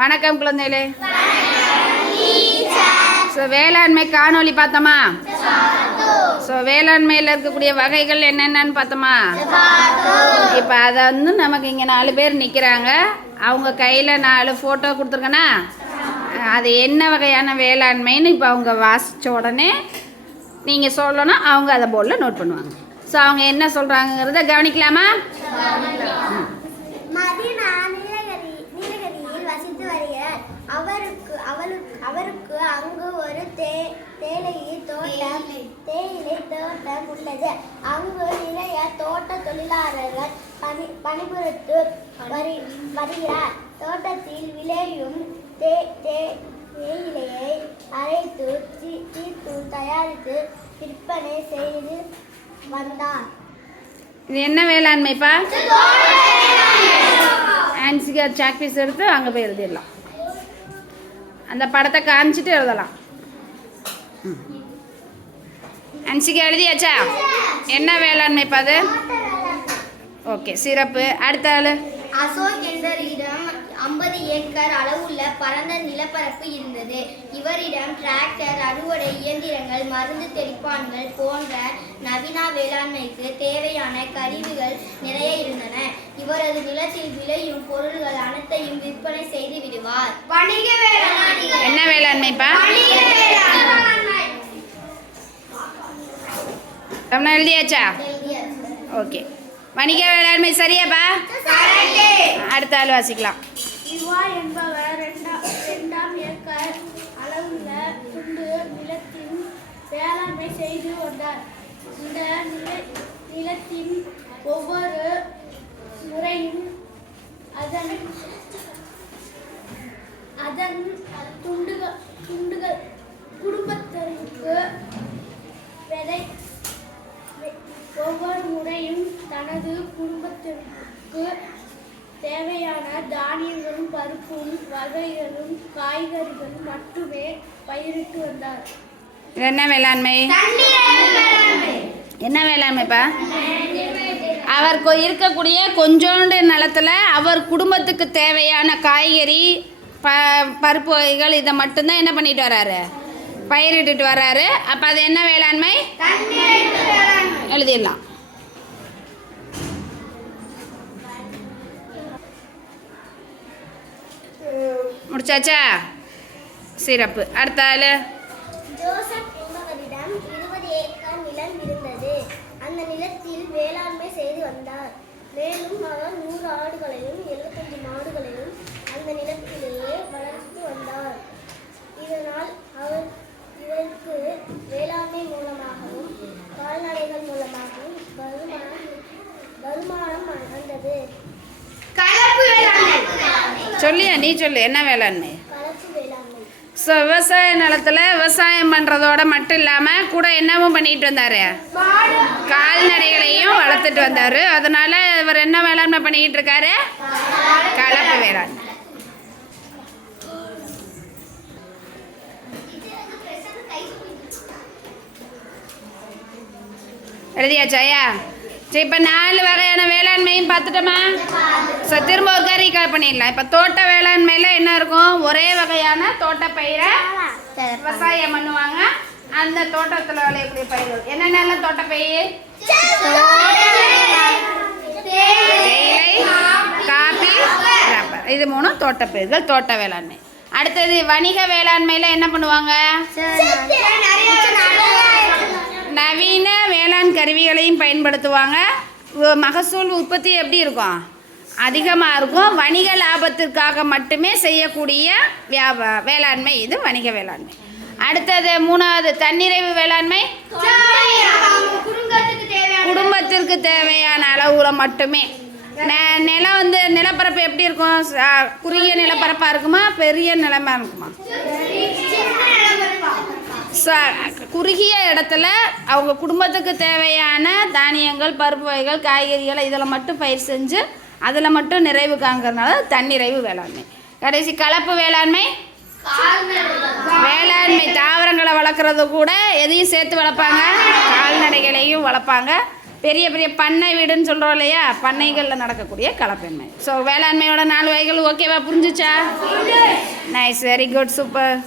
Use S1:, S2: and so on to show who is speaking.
S1: வணக்கம் குழந்தைகளே. ஸோ வேளாண்மை காணொளி பார்த்தோமா? ஸோ வேளாண்மையில் இருக்கக்கூடிய வகைகள் என்னென்னன்னு பார்த்தோமா? இப்போ அதை வந்து நமக்கு இங்கே நாலு பேர் நிற்கிறாங்க அவங்க கையில் நாலு ஃபோட்டோ கொடுத்துருக்கேன்னா அது என்ன வகையான வேளாண்மைன்னு இப்போ அவங்க வாசித்த உடனே நீங்கள் சொல்லணும். அவங்க அதை போர்டில் நோட் பண்ணுவாங்க. ஸோ அவங்க என்ன சொல்கிறாங்கங்கிறத கவனிக்கலாமா?
S2: உள்ளது அங்கு நிறைய தோட்ட தொழிலாளர்கள் பணி பணிபுரித்து வரி வருகிறார். தோட்டத்தில் விளையும் தே தே தேயிலையை அரைத்து தீ தீர்த்தூள் தயாரித்து விற்பனை செய்து வந்தார்
S1: இது என்ன வேளாண்மைப்பா ஆன்சிகா சாக் பீஸ் எடுத்து அங்கே போய் எழுதிடலாம். அந்த படத்தை காமிச்சிட்டு எழுதலாம். ம். ஆன்சிகா எழுதியாச்சா. என்ன வேளாண்மைப்பா அது? ஓகே சிறப்பு. அடுத்த ஆள்.
S2: அசோக் என்பவரிடம் ஐம்பது ஏக்கர் அளவுள்ள பரந்த நிலப்பரப்பு இருந்தது. இவரிடம் டிராக்டர் அறுவடை இயந்திரங்கள் மருந்து தெளிப்பான்கள் போன்ற நவீன வேளாண்மைக்கு தேவையான கருவிகள் நிறைய இருந்தன. இவரது நிலத்தில் விளையும் பொருள்கள் அனைத்தையும் விற்பனை செய்து விடுவார். வணிக வேளாண்மை
S1: என்ன வேளாண்மைப்பா தமிழ் எழுதியாச்சா? ஓகே. வணிக வேளாண்மை சரியாப்பா? அடுத்த ஆள் வாசிக்கலாம்.
S2: வேளாண்மை செய்து வந்தார் இந்த நிலை தேவையான தானியங்களும் பருப்பும் வகைகளும் காய்கறிகளும் மட்டுமே பயிரிட்டு வந்தார்.
S1: என்ன வேளாண்மை? என்ன வேளாண்மைப்பா? அவர் கொ- இருக்கக்கூடிய கொஞ்சோண்டு நிலத்தில் அவர் குடும்பத்துக்கு தேவையான காய்கறி ப பருப்பு வகைகள் இதை மட்டும்தான் என்ன பண்ணிட்டு வராரு? பயிரிட்டுட்டு வராரு. அப்போ அது என்ன வேளாண்மை? எழுதிடலாம். முடிச்சாச்சா? சிறப்பு. அடுத்த ஆள்.
S2: ஜோசப் என்பவரிடம் இருபது ஏக்கர் நிலம் இருந்தது. அந்த நிலத்தில் வேளாண்மை செய்து வந்தார். மேலும் அவர் நூறு ஆடுகளையும் எழுபத்தஞ்சு மாடுகளையும் அந்த நிலத்திலேயே வளர்த்து வந்தார். இதனால் அவர் இவருக்கு வேளாண்மை மூலமாகவும் கால்நடைகள் மூலமாகவும் வருமானம் வருமானம் வந்தது
S1: சொல்லியா? நீ சொல்லு என்ன வேளாண்மை ஸோ விவசாய நிலத்தில் விவசாயம் பண்ணுறதோட மட்டும் இல்லாமல் கூட என்னவும் பண்ணிட்டு வந்தார்? கால்நடைகளையும் வளர்த்துட்டு வந்தார். அதனால் இவர் என்ன வேளாண்மை பண்ணிக்கிட்டு இருக்காரு? கலப்பு வேளாண்மை எழுதியாச்சாயா சரி இப்போ நாலு வகையான வேளாண்மையும் பார்த்துட்டோமா? ஸோ திரும்ப ஒரு கறி கால் பண்ணிடலாம். இப்போ தோட்ட வேளாண்மையில் என்ன இருக்கும்? ஒரே வகையான தோட்ட பயிரை விவசாயம் பண்ணுவாங்க. அந்த தோட்டத்தில் விளையக்கூடிய பயிர்கள். என்னென்ன தோட்டப்பயிர் பயிர்? Coffee rubber. இது மூணும் தோட்டப்பயிர்கள் தோட்ட வேளாண்மை. அடுத்தது வணிக வேளாண்மையில் என்ன பண்ணுவாங்க? பயன்படுத்துவாங்க. மகசூல் உற்பத்தி எப்படி இருக்கும்? அதிகமாக இருக்கும். வணிக லாபத்திற்காக மட்டுமே செய்யக்கூடிய வியாபா வேளாண்மை. இது வணிக வேளாண்மை. அடுத்தது மூணாவது தன்னிறைவு வேளாண்மை. குடும்பத்திற்கு தேவையான அளவுல மட்டுமே. நெ- நிலம் வந்து நிலப்பரப்பு எப்படி இருக்கும்? குறுகிய நிலப்பரப்பாக இருக்குமா? பெரிய நிலமா இருக்குமா? ச- குறுகிய இடத்துல அவங்க குடும்பத்துக்கு தேவையான தானியங்கள் பருப்பு வகைகள் காய்கறிகள் இதில் மட்டும் பயிர் செஞ்சு அதில் மட்டும் நிறைவு காங்கிறதுனால தன்னிறைவு வேளாண்மை. கடைசி கலப்பு வேளாண்மை? வேளாண்மை. தாவரங்களை வளர்க்குறது கூட எதையும் சேர்த்து வளர்ப்பாங்க. கால்நடைகளையும் வளர்ப்பாங்க. பெரிய பெரிய பண்ணை வீடுன்னு சொல்கிறோம் இல்லையா? பண்ணைகளில் நடக்கக்கூடிய கலப்பெண்மை. ஸோ வேளாண்மையோட நாலு வகைகள் ஓகேவா? புரிஞ்சுச்சா? Nice very good super